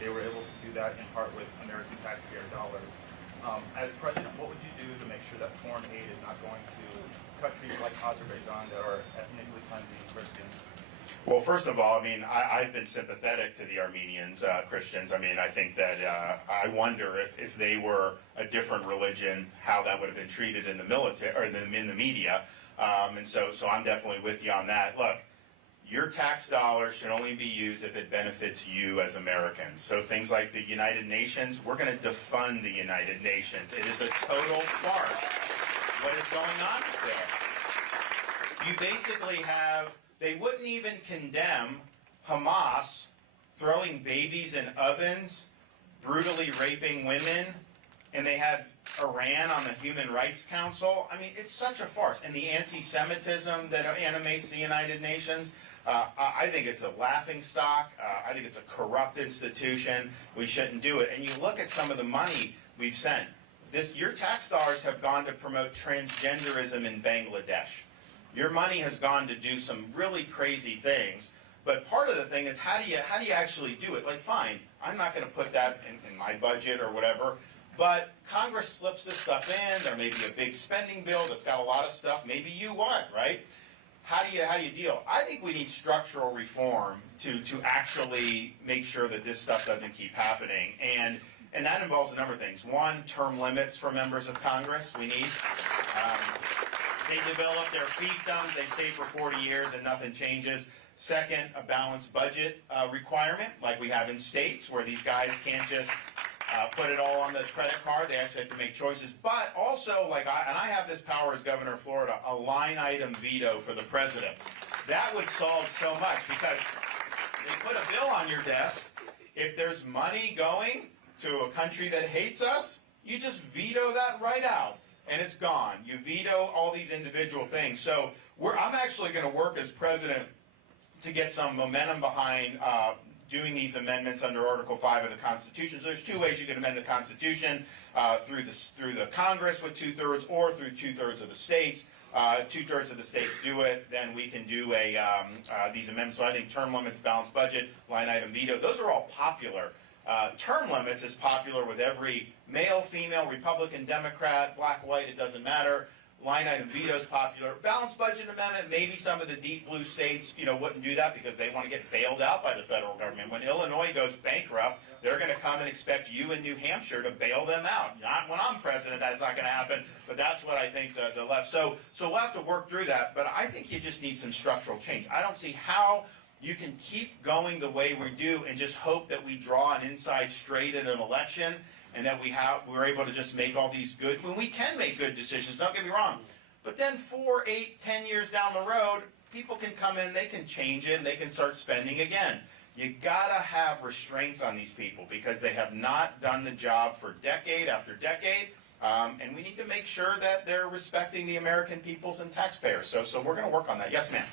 They were able to do that in part with American taxpayer dollars. As president, what would you do to make sure that foreign aid is not going to countries like Azerbaijan that are ethnically cleansing Christians? Well, first of all, I mean, I've been sympathetic to the Armenians, Christians. I mean, I think that I wonder if they were a different religion, how that would have been treated in the military or in the media. And so I'm definitely with you on that. Look, your tax dollars should only be used if it benefits you as Americans. So things like the United Nations, we're going to defund the United Nations. It is a total farce what is going on there. You basically have, they wouldn't even condemn Hamas throwing babies in ovens, brutally raping women, and they had Iran on the Human Rights Council. I mean, it's such a farce. And the anti-Semitism that animates the United Nations, I think it's a laughingstock. I think it's a corrupt institution. We shouldn't do it. And you look at some of the money we've sent. Your tax dollars have gone to promote transgenderism in Bangladesh. Your money has gone to do some really crazy things. But part of the thing is, how do you actually do it? Like, fine, I'm not going to put that in my budget or whatever. But Congress slips this stuff in. There may be a big spending bill that's got a lot of stuff maybe you want, right? How do you deal? I think we need structural reform to actually make sure that this stuff doesn't keep happening. And that involves a number of things. One, term limits for members of Congress we need. They develop their fiefdoms, they stay for 40 years and nothing changes. Second, a balanced budget requirement like we have in states where these guys can't just put it all on the credit card. They actually have to make choices. But also, I have this power as governor of Florida, a line item veto for the president. That would solve so much because they put a bill on your desk. If there's money going to a country that hates us, you just veto that right out. And it's gone. You veto all these individual things. So I'm actually going to work as president to get some momentum behind doing these amendments under Article 5 of the Constitution. So there's two ways you can amend the Constitution, through the Congress with 2/3 or through 2/3 of the states. 2/3 of the states do it, then we can do these amendments. So I think term limits, balanced budget, line item veto, those are all popular. Term limits is popular with every male, female, Republican, Democrat, black, white, it doesn't matter. Line item veto is popular. Balanced budget amendment, maybe some of the deep blue states, wouldn't do that because they want to get bailed out by the federal government. When Illinois goes bankrupt, they're going to come and expect you in New Hampshire to bail them out. Not when I'm president, that's not going to happen, but that's what I think the left. So we'll have to work through that, but I think you just need some structural change. I don't see how you can keep going the way we do and just hope that we draw an inside straight in an election and that we're able to just make all these good, when we can make good decisions, don't get me wrong. But then 4, 8, 10 years down the road, people can come in, they can change it, and they can start spending again. You gotta have restraints on these people because they have not done the job for decade after decade. And we need to make sure that they're respecting the American peoples and taxpayers. So we're gonna work on that. Yes, ma'am.